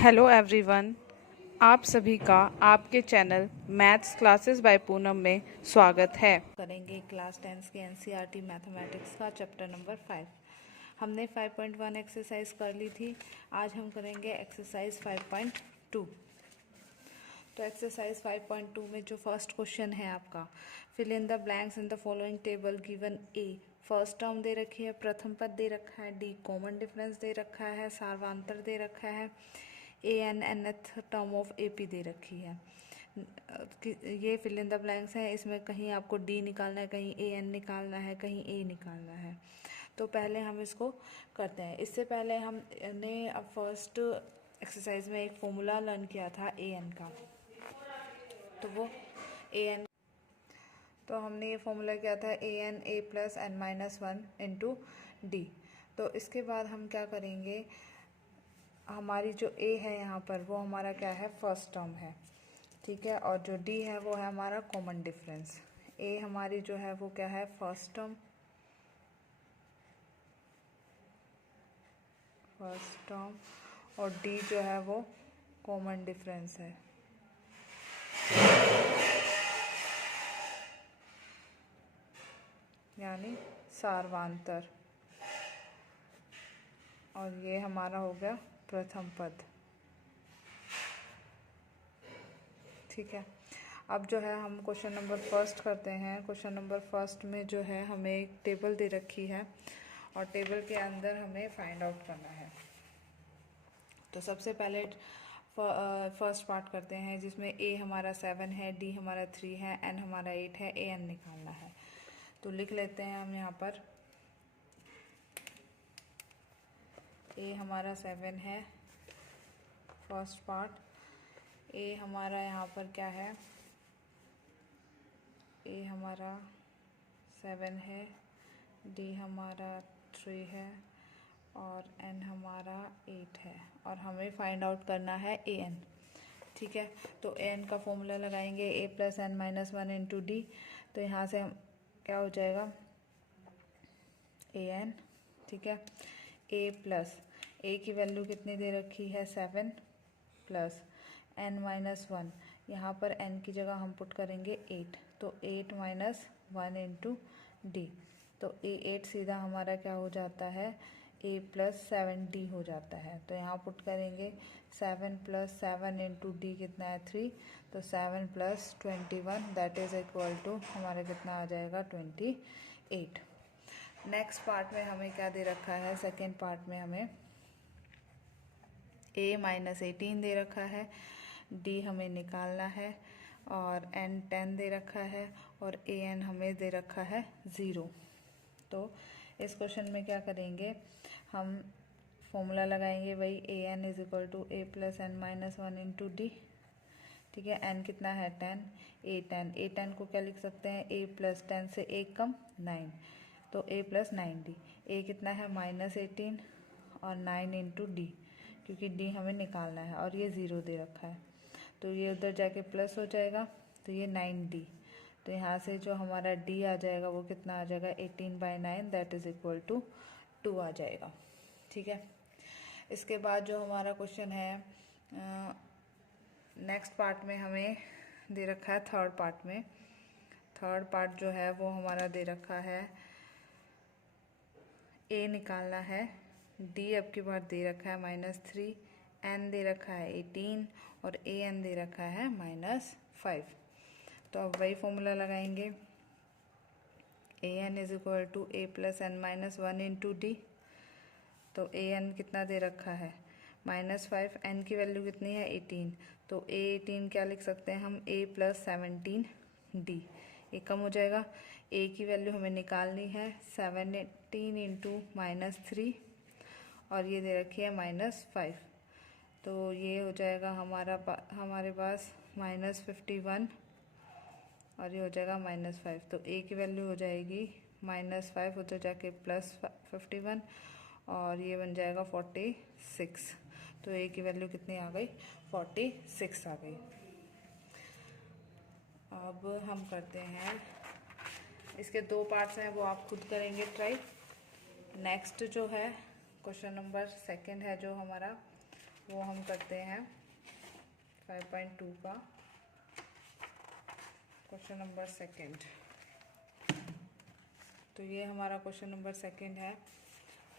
Hello everyone. आप सभी का आपके channel maths classes bye Poonam में स्वागत है। करेंगे क्लास 10 के एनसीईआरटी मैथमेटिक्स का चैप्टर नंबर 5। हमने 5.1 एक्सरसाइज कर ली थी। आज हम करेंगे एक्सरसाइज 5.2। तो एक्सरसाइज 5.2 में जो फर्स्ट क्वेश्चन है आपका, fill in the blanks in the following table given a. First term दे रखी है, प्रथम पद दे रखा है, डी कॉमन डिफरेंस दे रखा है, सार्वधातर दे रखा है, A N nth term of A P दे रखी है। ये फिल इन द ब्लैंक्स है, इसमें कहीं आपको डी निकालना है, कहीं ए एन निकालना है, कहीं ए निकालना है। तो पहले हम इसको करते हैं। इससे पहले हमने फर्स्ट एक्सरसाइज में एक फॉर्मूला लर्न किया था ए एन का, तो वो ए एन, तो हमने ये फॉर्मूला किया था A N A plus N minus one into D. तो इसके बाद हम क्या करेंगे, हमारी जो ए है यहाँ पर वो हमारा क्या है, फर्स्ट टर्म है, ठीक है, और जो डी है वो है हमारा कॉमन डिफरेंस। ए हमारी जो है वो क्या है, फर्स्ट टर्म, और डी जो है वो कॉमन डिफरेंस है। यानी सार्वधातर, और ये हमारा हो गया प्रथम पद, ठीक है। अब जो है हम क्वेश्चन नंबर फर्स्ट करते हैं। क्वेश्चन नंबर फर्स्ट में जो है हमें एक टेबल दे रखी है और टेबल के अंदर हमें फाइंड आउट करना है। तो सबसे पहले फर्स्ट पार्ट करते हैं, जिसमें ए हमारा 7 है, डी हमारा 3 है, एन हमारा 8 है, ए एन निकालना है। तो लिख लेते हैं हम यहाँ पर, ए हमारा 7 है, फर्स्ट पार्ट। ए हमारा यहाँ पर क्या है, ए हमारा 7 है, डी हमारा 3 है, और एन हमारा 8 है, और हमें फाइंड आउट करना है ए एन, ठीक है। तो ए एन का फॉर्मूला लगाएंगे, A plus N minus one into D. तो यहाँ से हम क्या हो जाएगा, ए एन, ठीक है। ए प्लस, ए की वैल्यू कितनी दे रखी है, 7, प्लस एन माइनस वन, यहाँ पर एन की जगह हम पुट करेंगे 8, तो 8 माइनस वन इंटू डी। तो ए 8 सीधा हमारा क्या हो जाता है, ए प्लस 7 डी हो जाता है। तो यहाँ पुट करेंगे 7 प्लस 7 इंटू डी कितना है, 3। तो 7 plus 21 that is equal to हमारा कितना आ जाएगा, 28। नेक्स्ट पार्ट में हमें क्या दे रखा है, सेकेंड पार्ट में हमें ए माइनस 18 दे रखा है, डी हमें निकालना है, और एन 10 दे रखा है, और ए एन हमें दे रखा है 0। तो इस क्वेश्चन में क्या करेंगे, हम फॉर्मूला लगाएंगे वही, A N is equal to A plus N minus one into D, ठीक है। एन कितना है, 10, ए 10, ए 10 को क्या लिख सकते हैं, ए प्लस 10 से 1 कम 9, तो ए प्लस 9 डी। ए कितना है, माइनस 18, और 9 इंटू डी, क्योंकि डी हमें निकालना है, और ये 0 दे रखा है, तो ये उधर जाके प्लस हो जाएगा, तो ये 9d। तो यहाँ से जो हमारा d आ जाएगा वो कितना आ जाएगा, 18/9 दैट इज इक्वल टू 2 आ जाएगा, ठीक है। इसके बाद जो हमारा क्वेश्चन है, नेक्स्ट पार्ट में हमें दे रखा है, थर्ड पार्ट में, थर्ड पार्ट जो है वो हमारा दे रखा है, ए निकालना है, डी अब की बार दे रखा है -3, एन दे रखा है 18, और ए एन दे रखा है -5। तो अब वही फॉर्मूला लगाएंगे, A N is equal to A plus N minus one into D. तो ए एन कितना दे रखा है, -5, एन की वैल्यू कितनी है, 18, तो ए 18 क्या लिख सकते हैं हम, ए प्लस 17 डी। ये कम हो जाएगा, ए की वैल्यू हमें निकालनी है 17 इंटू -3, और ये दे रखी है -5, तो ये हो जाएगा हमारे पास -51, और ये हो जाएगा -5। तो ए की वैल्यू हो जाएगी -5, उधर जाके +51, और ये बन जाएगा 46। तो ए की वैल्यू कितनी आ गई, 46 आ गई। अब हम करते हैं, इसके दो पार्ट्स हैं वो आप खुद करेंगे ट्राई। नेक्स्ट जो है क्वेश्चन नंबर सेकंड है जो हमारा, वो हम करते हैं 5.2 का क्वेश्चन नंबर सेकंड। तो ये हमारा क्वेश्चन नंबर सेकंड है।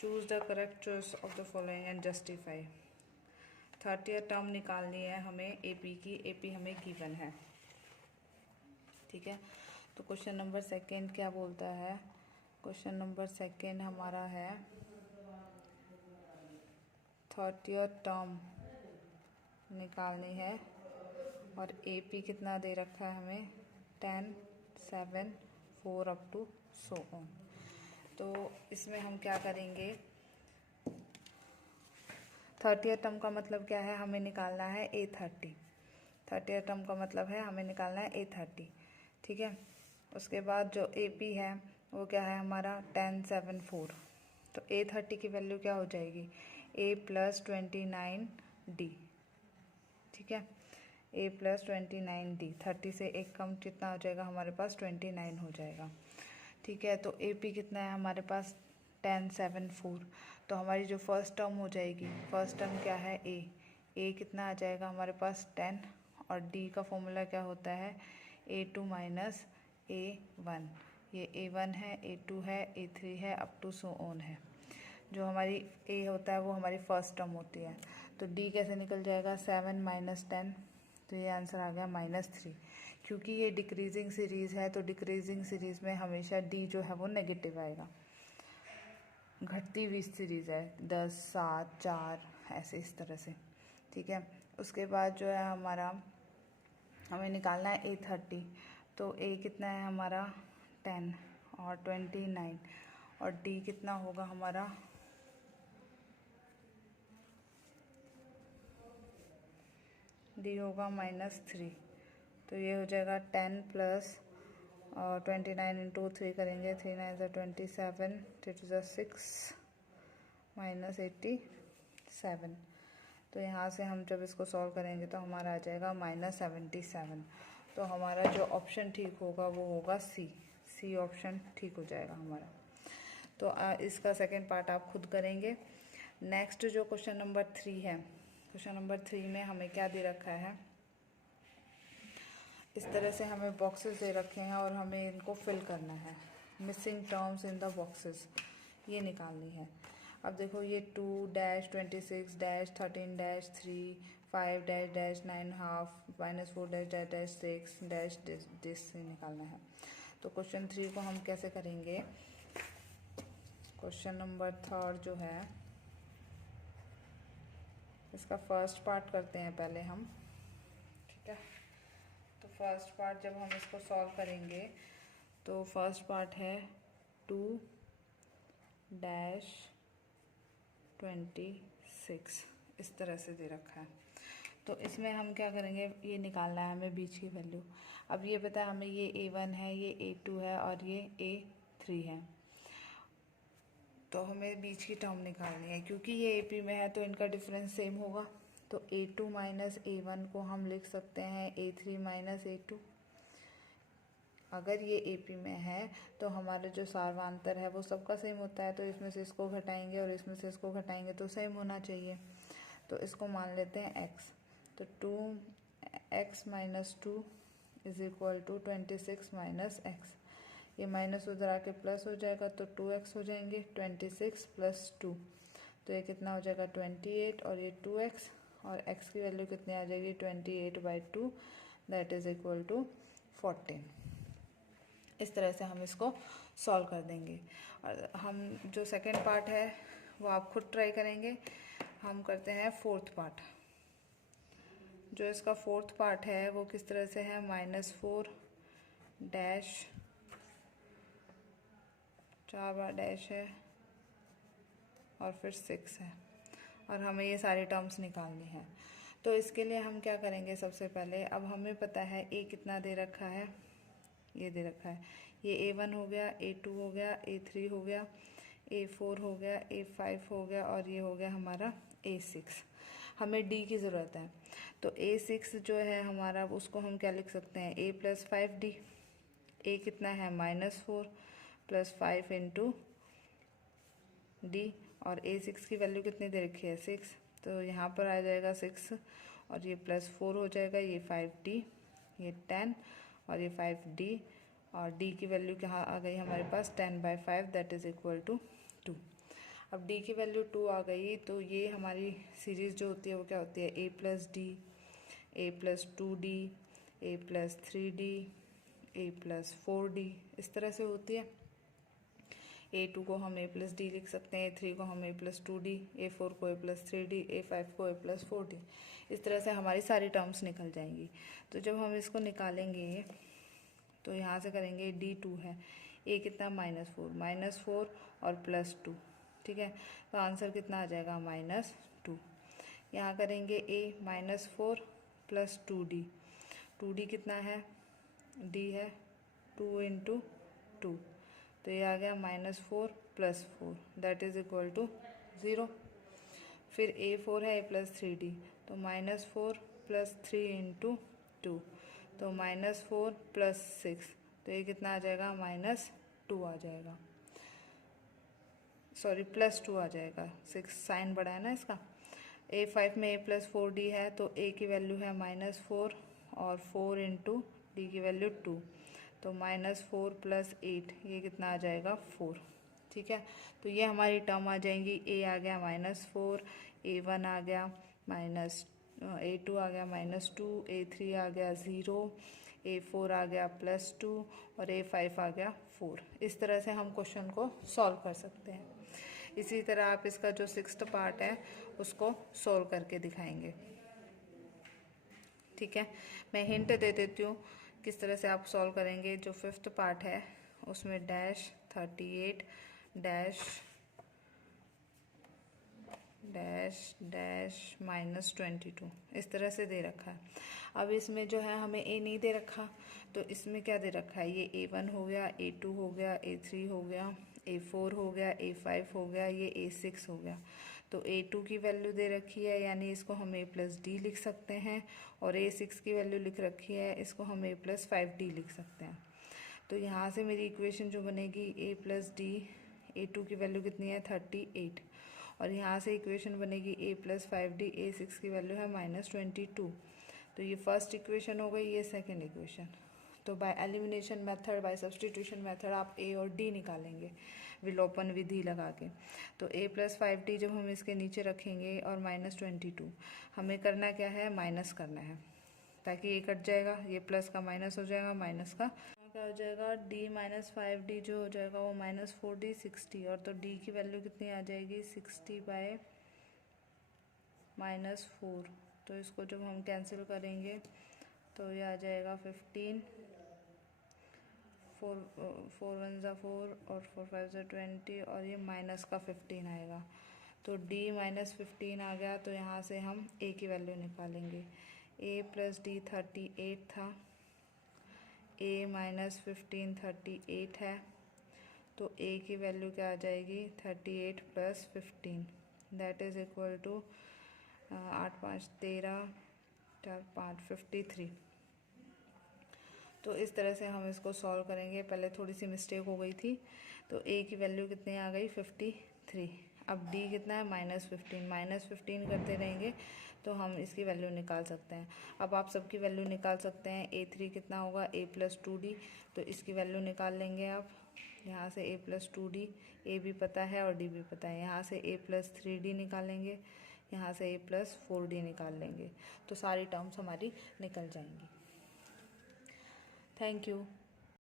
Choose the correct choice of the following and justify. 30th term निकालनी है हमें एपी की। एपी हमें गिवन है, ठीक है। तो क्वेश्चन नंबर सेकंड क्या बोलता है? क्वेश्चन नंबर सेकंड हमारा है 30th टर्म निकालनी है और एपी कितना दे रखा है हमें? 10, 7, 4 अप टू सो ऑन। तो इसमें हम क्या करेंगे? 30th टर्म का मतलब क्या है? हमें निकालना है A30। 30th टर्म का मतलब है हमें निकालना है A30, ठीक है। उसके बाद जो AP है वो क्या है हमारा? 10, 7, 4। तो A30 की वैल्यू क्या हो जाएगी? A + 29D, ठीक है। A + 29D। 30 से एक कम कितना हो जाएगा हमारे पास? 29 हो जाएगा, ठीक है। तो AP कितना है हमारे पास? 10, 7, 4। तो हमारी जो फर्स्ट टर्म हो जाएगी, फर्स्ट टर्म क्या है? A कितना आ जाएगा हमारे पास? 10। और D का फॉर्मूला क्या होता है? A2 - A1। ये A1 है, A2 है, A3 है, अप टू सो ऑन है। जो हमारी A होता है वो हमारी फर्स्ट टर्म होती है। तो D कैसे निकल जाएगा? 7 - 10। तो ये आंसर आ गया -3। क्योंकि ये डिक्रीजिंग सीरीज़ है तो डिक्रीजिंग सीरीज़ में हमेशा D जो है वो नेगेटिव आएगा। घटती हुई सीरीज़ है, 10, 7, 4 ऐसे इस तरह से, ठीक है। उसके बाद जो है हमारा हमें निकालना है A30। तो A कितना है हमारा? 10 और 29 और D कितना होगा हमारा? D होगा -3। तो ये हो जाएगा 10 + 29 × 3 करेंगे। 3 9 = 27, 3 2 = 6 -87। तो यहाँ से हम जब इसको सॉल्व करेंगे तो हमारा आ जाएगा -77। तो हमारा जो ऑप्शन ठीक होगा वो होगा सी ऑप्शन ठीक हो जाएगा हमारा। तो इसका सेकंड पार्ट आप खुद करेंगे। नेक्स्ट जो क्वेश्चन नंबर 3 है, क्वेश्चन नंबर 3 में हमें क्या दे रखा है? इस तरह से हमें बॉक्सेस दे रखे हैं और हमें इनको फिल करना है। Missing terms in the boxes ये निकालनी है। अब देखो ये 2-26-13-3 5-9 -4-6 से निकालना है। तो क्वेश्चन 3 को हम कैसे करेंगे? क्वेश्चन नंबर 3 जो है इसका फर्स्ट पार्ट करते हैं पहले हम, ठीक है। तो फर्स्ट पार्ट जब हम इसको सॉल्व करेंगे तो फर्स्ट पार्ट है 2-26 इस तरह से दे रखा है। तो इसमें हम क्या करेंगे? ये निकालना है हमें बीच की वैल्यू। अब ये पता है हमें ये A1 है, ये A2 है और ये A3 है। तो हमें बीच की टर्म निकालनी है। क्योंकि ये AP में है तो इनका डिफरेंस सेम होगा। तो A2 - A1 को हम लिख सकते हैं A3 - A2। अगर ये AP में है तो हमारा जो सार्वधातर है वो सबका सेम होता है। तो इसमें से इसको घटाएंगे और इसमें से इसको घटाएंगे तो सेम होना चाहिए। तो इसको मान लेते हैं x। तो 2x - 2 = 26 - x। ये माइनस उधर आके प्लस हो जाएगा तो 2x हो जाएंगे। 26 + 2 तो ये कितना हो जाएगा? 28 और ये 2x और x की वैल्यू कितनी आ जाएगी? 28/2 दैट इज़ इक्वल टू 14। इस तरह से हम इसको सॉल्व कर देंगे। और हम जो सेकंड पार्ट है वो आप खुद ट्राई करेंगे। हम करते हैं फोर्थ पार्ट। जो इसका फोर्थ पार्ट है वो किस तरह से है? -4 डैश 4 बार डैश है और फिर 6 है और हमें ये सारी टर्म्स निकालनी है। तो इसके लिए हम क्या करेंगे? सबसे पहले अब हमें पता है A कितना दे रखा है, ये दे रखा है। ये A1 हो गया, A2 हो गया, A3 हो गया, A4 हो गया, A5 हो गया और ये हो गया हमारा A6। हमें D की ज़रूरत है। तो A6 जो है हमारा उसको हम क्या लिख सकते हैं? A + 5D। A कितना है? -4 + 5 × D और A6 की वैल्यू कितनी दे रखी है? 6। तो यहाँ पर आ जाएगा 6 और ये +4 हो जाएगा, ये 5d, ये 10 और ये 5d, और d की वैल्यू कहाँ आ गई हमारे पास 10/5 दैट इज़ इक्वल टू 2। अब d की वैल्यू 2 आ गई तो ये हमारी सीरीज़ जो होती है वो क्या होती है, a+d, a+2d, a+3d, a+4d, इस तरह से होती है। a2 को हम a+d लिख सकते हैं, a3 को हम a+2d, a4 को a+3d, a5 को a+4d, इस तरह से हमारी सारी टर्म्स निकल जाएंगी। तो जब हम इसको निकालेंगे तो यहाँ से करेंगे d2 है, a कितना -4 और +2, ठीक है, तो आंसर कितना आ जाएगा -2। यहाँ करेंगे a -4 + 2d, 2d कितना है, d है 2 × 2, तो ये आ गया -4 + 4 दैट इज़ इक्वल टू 0। फिर a4 है a+3d, तो -4 + 3 × 2, तो -4 + 6, तो ये कितना आ जाएगा -2 आ जाएगा, सॉरी +2 आ जाएगा, 6 साइन बड़ा है ना इसका। a5 में a+4d है तो a की वैल्यू है -4 और 4 × d की वैल्यू 2, तो -4 + 8, ये कितना आ जाएगा 4, ठीक है। तो ये हमारी टर्म आ जाएंगी, a आ गया -4, a1 आ गया a2 आ गया -2, a3 आ गया 0, a4 आ गया +2 और a5 आ गया 4। इस तरह से हम क्वेश्चन को सॉल्व कर सकते हैं। इसी तरह आप इसका जो 6th पार्ट है उसको सॉल्व करके दिखाएंगे, ठीक है। मैं हिंट दे देती हूँ किस तरह से आप सॉल्व करेंगे। जो 5th पार्ट है उसमें -38 -22 इस तरह से दे रखा है। अब इसमें जो है हमें a नहीं दे रखा, तो इसमें क्या दे रखा है, ये a1 हो गया, a2 हो गया, a3 हो गया, a4 हो गया, a5 हो गया, ये a6 हो गया। तो a2 की वैल्यू दे रखी है, यानी इसको हम a+d लिख सकते हैं, और a6 की वैल्यू लिख रखी है, इसको हम a+5d लिख सकते हैं। तो यहाँ से मेरी इक्वेशन जो बनेगी a+d, a2 की वैल्यू कितनी है 38, और यहाँ से इक्वेशन बनेगी a+5d, a6 की वैल्यू है -22। तो ये फर्स्ट इक्वेशन हो गई, ये सेकंड इक्वेशन। तो by elimination method, by substitution method आप a और d निकालेंगे विलोपन विधि लगा के। तो a+5d जब हम इसके नीचे रखेंगे और -22, हमें करना क्या है, माइनस करना है, ताकि ये कट जाएगा, ये प्लस का माइनस हो जाएगा, माइनस का क्या हो जाएगा, d -5d जो हो जाएगा वो -4d 60, और तो d की वैल्यू कितनी आ जाएगी 60/-4। तो इसको जब हम कैंसिल करेंगे तो ये आ जाएगा 15, 4 1 ज़ा 4 और 4 5 ज़ा 20, और ये माइनस का 15 आएगा। तो d -15 आ गया, तो यहाँ से हम a की वैल्यू निकालेंगे। a + d 38 था, a -15 38 है, तो a की वैल्यू क्या आ जाएगी 38 + 15 दैट इज़ इक्वल टू 8 5 13 4 5 53। तो इस तरह से हम इसको सॉल्व करेंगे। पहले थोड़ी सी मिस्टेक हो गई थी, तो a की वैल्यू कितनी आ गई 53। अब d कितना है -15 करते रहेंगे तो हम इसकी वैल्यू निकाल सकते हैं। अब आप सबकी वैल्यू निकाल सकते हैं। a3 कितना होगा a+2d, तो इसकी वैल्यू निकाल लेंगे आप। यहाँ से a+2d, a भी पता है और d भी पता है। यहाँ से a+3d निकालेंगे, यहाँ से a+4d निकाल लेंगे, तो सारी टर्म्स हमारी निकल जाएंगी। Thank you.